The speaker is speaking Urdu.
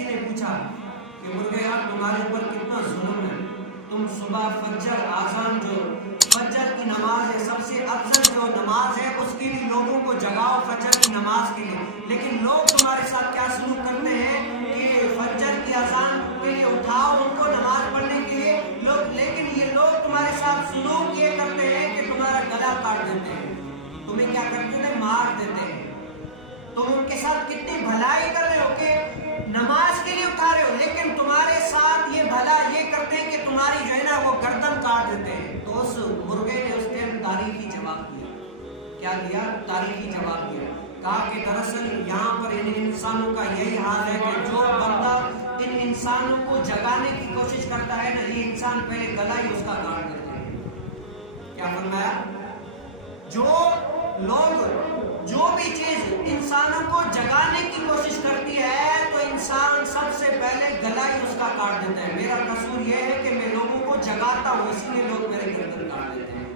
کسی نے پوچھا کہ مرغے یار تمہارے اوپر کتنا ظلم ہے، تم صبح فجر آذان جو فجر کی نماز ہے، سب سے افضل جو نماز ہے اس کے لیے لوگوں کو جگاؤ فجر کی نماز کے لیے، لیکن لوگ تمہارے ساتھ کیا سلوک کرتے ہیں کہ فجر کی اذان کے لیے اٹھاؤ ان کو نماز پڑھنے کے لیے لوگ، لیکن یہ لوگ تمہارے ساتھ سلوک یہ کرتے ہیں کہ تمہارا گلا کاٹ دیتے ہیں، تمہیں کیا کرتے ہیں مار دیتے ہیں۔ تم ان کے ساتھ کتنی بھلائی کر رہے ہو کہ نماز کے لیے اٹھا رہے ہو، لیکن تمہارے ساتھ یہ بھلا یہ کرتے ہیں کہ تمہاری جو ہے نا وہ گردن کاٹ دیتے ہیں۔ تو اس مرغے نے اس ٹائم تاریخی جواب دیا، کیا دیا؟ تاریخی جواب دیا، کہا کہ دراصل یہاں پر ان انسانوں کا یہی حال ہے کہ جو بندہ ان انسانوں کو جگانے کی کوشش کرتا ہے نا، یہ انسان پہلے گلا ہی اس کا کاٹ دیتے ہیں۔ کیا فرمایا؟ جو لوگ جو بھی چیز انسانوں کو جگانے کی کوشش کرتی ہے تو انسان سب سے پہلے گلا ہی اس کا کاٹ دیتا ہے۔ میرا قصور یہ ہے کہ میں لوگوں کو جگاتا ہوں، اس لیے لوگ میرے گردن کاٹ دیتے ہیں۔